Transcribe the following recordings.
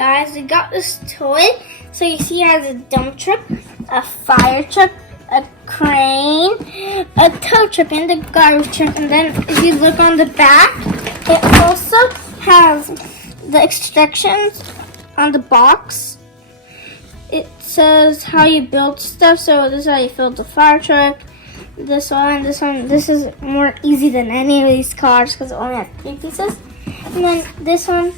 guys, we got this toy. So you see it has a dump truck, a fire truck, a crane, a tow truck, and a garbage truck. And then if you look on the back, it also has the instructions on the box. It says how you build stuff. So this is how you build the fire truck. This one. This is more easy than any of these cars because it only has 3 pieces. And then this one.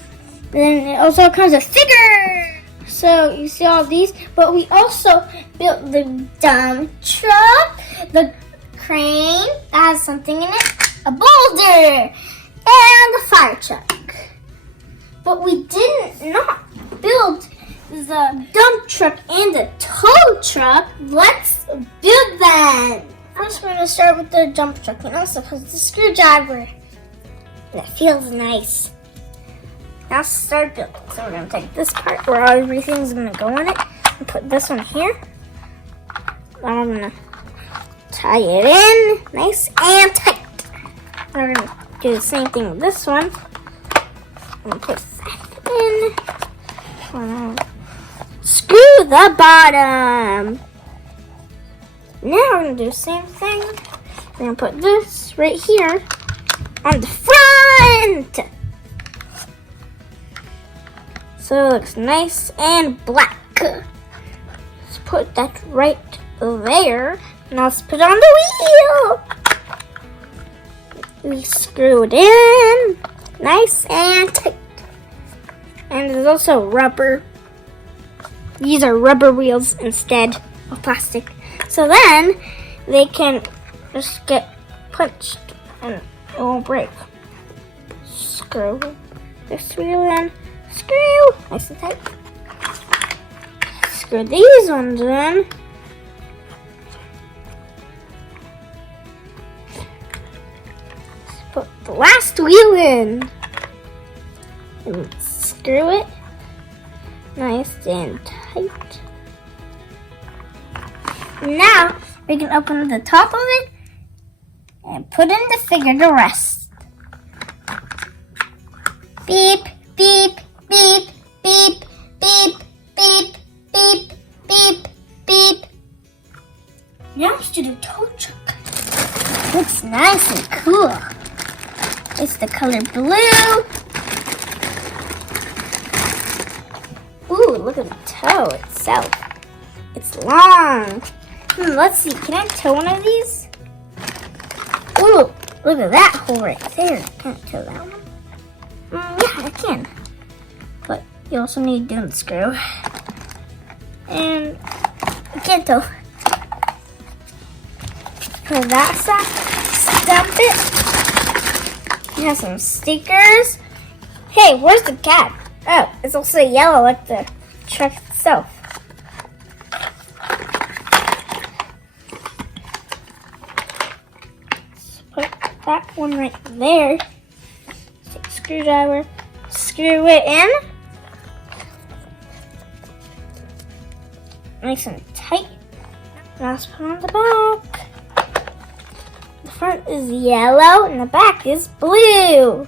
Then it also comes with figure. So you see all these, but we also built the dump truck, the crane that has something in it, a boulder, and the fire truck. But we did not build the dump truck and the tow truck. Let's build them. First, we're gonna start with the dump truck, and also because the screwdriver. That feels nice. Now start building. So we're gonna take this part where everything's gonna go in it and put this one here. I'm gonna tie it in nice and tight. We're gonna do the same thing with this one. I'm gonna put that in. Screw the bottom. Now we're gonna do the same thing. We're gonna put this right here on the front. So it looks nice and black. Let's put that right there. Now let's put it on the wheel. We screw it in nice and tight. And there's also rubber. These are rubber wheels instead of plastic. So then they can just get punched and it won't break. Screw this wheel in. Screw nice and tight. Screw these ones in. Let's put the last wheel in. And screw it nice and tight. Now we can open the top of it and put in the figure to rest. Beep, beep, beep, beep, beep, beep, beep, beep, beep. Now let's do the tow truck. Looks nice and cool. It's the color blue. Ooh, look at the toe itself. It's long. Let's see, can I tow one of these? Ooh, look at that hole right there. Can I tow that one? Yeah, I can. But you also need to do the screw. And I can't tow. Put that side, stamp it. It has some stickers. Hey, where's the cap? Oh, it's also yellow like the truck itself. Put that one right there. Take a screwdriver, screw it in. Nice and tight. Now let's put on the back. The front is yellow and the back is blue.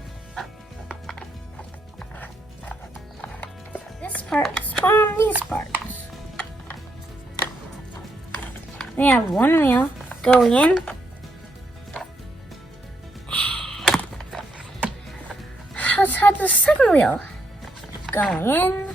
This part is on these parts. We have one wheel going in. Let's have the second wheel going in.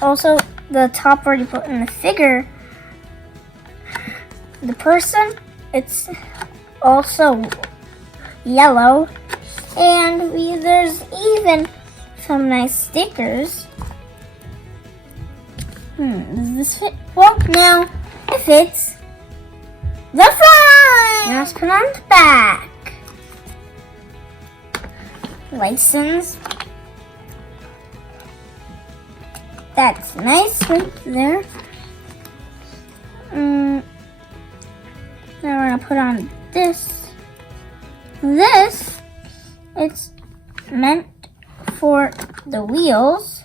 Also, the top where you put in the figure, the person, it's also yellow, and there's even some nice stickers. Does this fit? Well, no, it fits. The front! Now let's put on the back. License. That's nice right there. Now we're gonna put on this. This, it's meant for the wheels,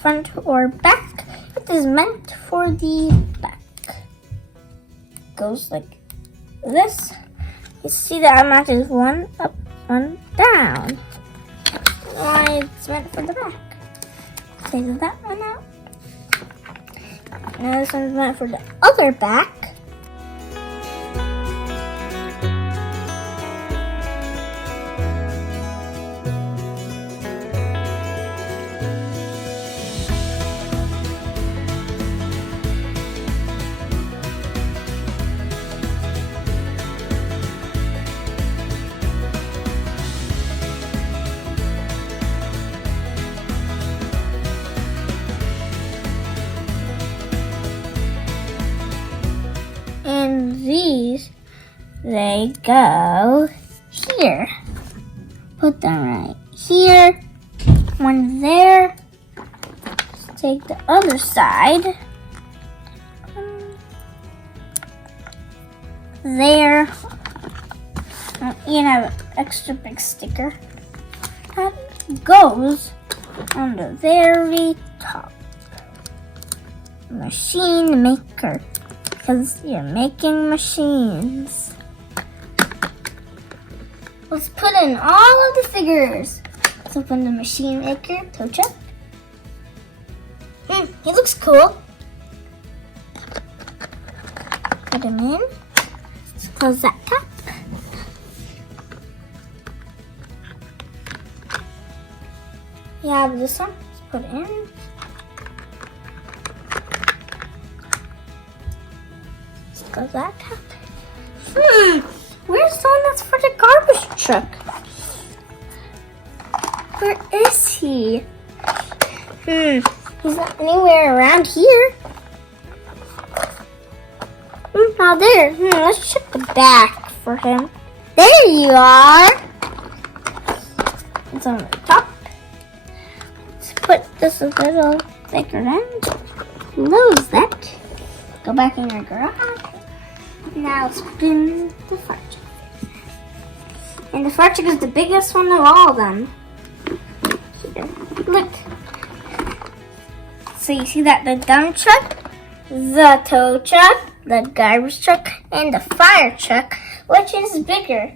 front or back. It is meant for the back. Goes like this. You see that matches one up, one down. Why it's meant for the back. Take that one out. Now this one's meant for the other back. These, they go here. Put them right here. One there. Let's take the other side. There. You have an extra big sticker. That goes on the very top. Machine maker. Because you're making machines. Let's put in all of the figures. Let's open the machine maker tow truck. He looks cool. Put him in. Let's close that top. You have this one. Let's put it in. Goes that top. Where's the one that's for the garbage truck? Where is he? He's not anywhere around here. Not there. Let's check the back for him. There you are. It's on the top. Let's put this a little bigger in. Close that. Go back in your garage. Now let's put in the fire truck. And the fire truck is the biggest one of all of them. Here, look. So you see that the dump truck, the tow truck, the garbage truck, and the fire truck, which is bigger?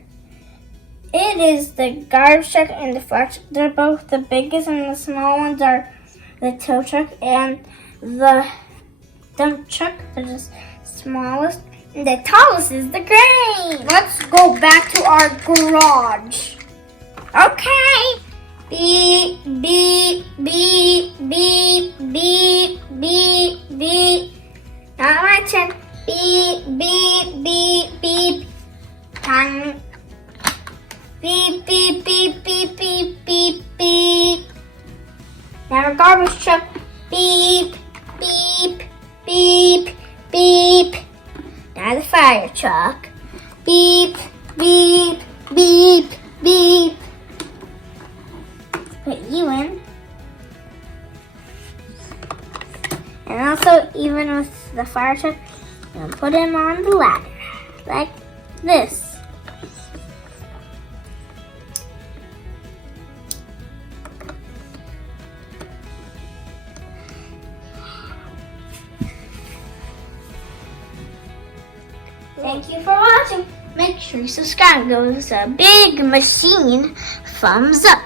It is the garbage truck and the fire truck. They're both the biggest, and the small ones are the tow truck and the dump truck. They're just smallest. And the tallest is the crane. Let's go back to our garage. Okay. Beep, beep, beep, beep, beep, beep, beep. Now my turn. Beep, beep, beep, beep. Tongue. Beep, beep, beep, beep, beep, beep, beep. Now our garbage truck. Beep, beep, beep, beep. Now the fire truck. Beep, beep, beep, beep. Put you in. And also, even with the fire truck, I'm going to put him on the ladder. Like this. Thank you for watching. Make sure you subscribe. Give us a big machine thumbs up.